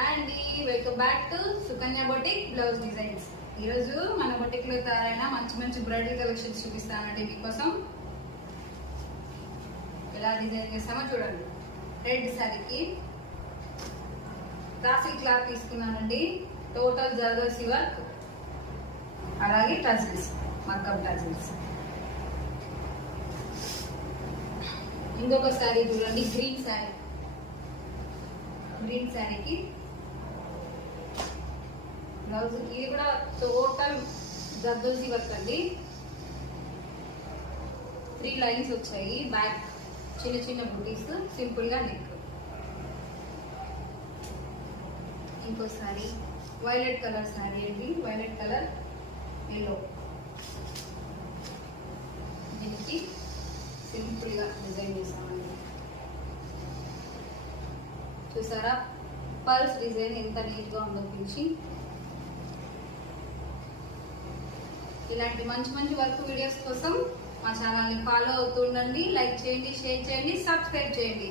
Hi అండి, welcome back to Sukanya boutique blouse designs. ఈరోజు మన బొటిక్ లో తయారైన మంచి మంచి బ్రైడల్ కలెక్షన్స్ చూపిస్తానండి మీకోసం. ఎలా డిజైన్ చేస్తామో చూడండి. రెడ్ శారీకి రాసి క్లాత్ తీసుకున్నానండి. టోటల్ జర్దోసి వర్క్, అలాగే టజిల్స్, మగ్గం టజిల్స్. ఇంకొక శారీ చూడండి, గ్రీన్ శారీ. గ్రీన్ శారీకి బ్లౌజ్, ఇది కూడా టోటల్ జర్దోసి వర్క్ అండి. 3 లైన్స్ వచ్చాయి. బ్యాక్ చిన్న చిన్న బుటీస్, సింపుల్ గా నెక్. ఇంకో శారీ వైలెట్ కలర్ శారీ అండి. Violet colour yellow. దీనికి సింపుల్ గా డిజైన్ చేసామండి. చూసారా పల్స్ డిజైన్ ఎంత నీట్ గా ఉందో ఫినిషింగ్. ఇలాంటి మంచి మంచి వర్క్ వీడియోస్ కోసం మా ఛానల్ ని ఫాలో అవుతూ ఉండండి. లైక్ చేయండి, షేర్ చేయండి, సబ్స్క్రైబ్ చేయండి.